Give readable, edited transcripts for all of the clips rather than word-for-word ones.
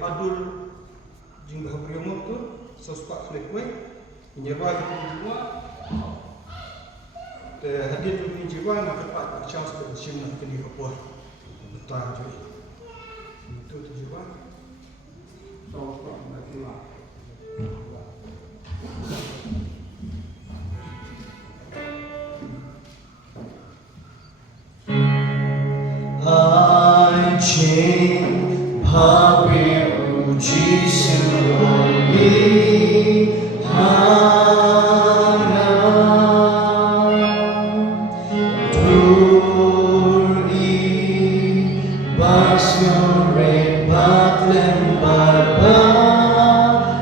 adul jingga priomok tu sospak flekwe nyerwa itu jiwa hadir tu jiwa nak dapat chance ke sini nak kini kapur betul je itu jiwa sospak nak keluar Habibu Jisu Oli Hana Duri Basure Batlem Barba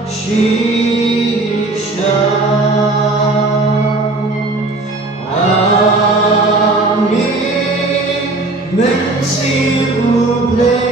Shisha Amin Mensiru Blay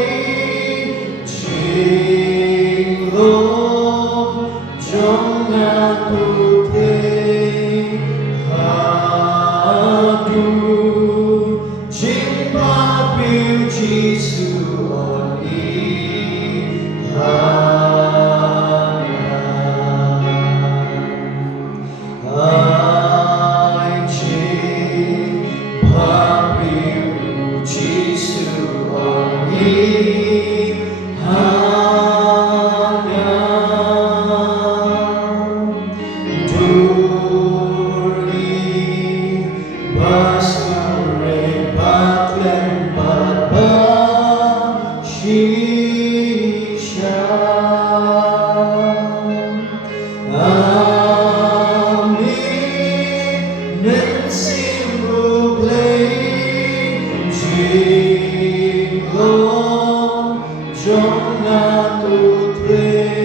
Jona tu tre